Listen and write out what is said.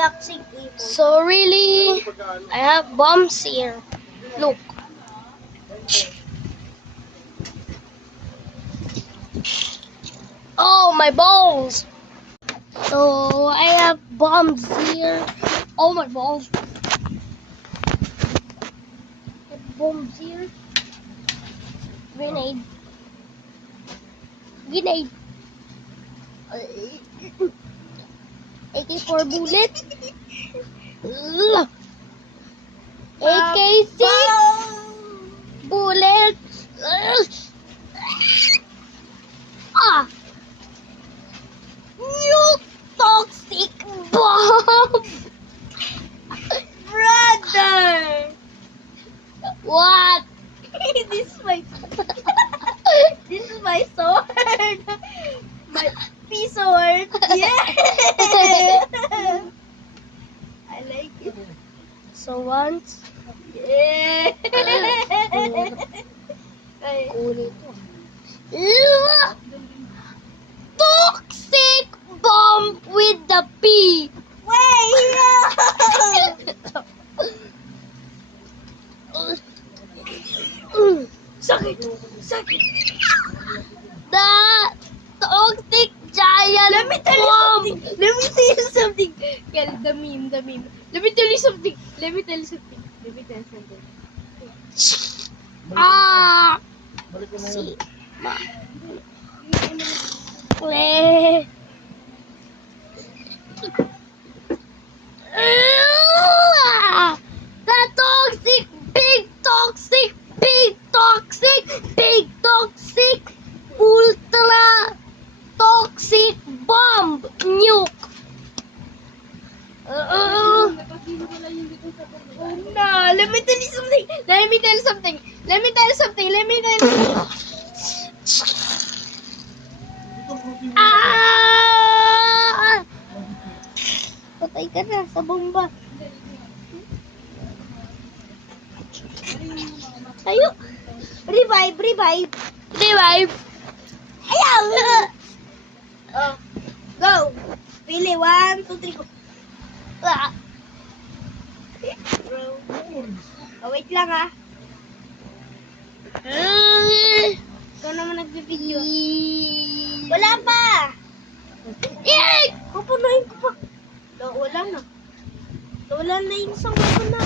toxic people. So really, I have bombs here. Look. Oh, my balls. So I have bombs here. Oh, my balls. I have bombs here. Grenade. Grenade. 84 bullet. AK-6 bullet. Ah. New toxic bomb. Brother! What? This is my this is my sword. My peace sword. Yeah. I like it. So once. Yeah. Ay. Toxic bomb with the P. Wait. Sakit. Sakit. The toxic giant Let me tell you bomb. something. Let me tell you something. Yeah, the meme. Let me tell you something. Let me tell you something. Ah. Si. Ma. Le. The toxic, big toxic, big toxic, big toxic, ultra toxic bomb nuke. No, let me tell you something. Ah! Patay ka na sa bomba. Tayo. Revive. Revive. Ayaw. Oh. Go. Pili. 1, 2, 3, go. Ah. Bro. Oh, wait lang ha. Ikaw naman nagbibideo. Wala pa. Yay! Pupunuin ko pa. Wala na. Wala na yung isang weapon na.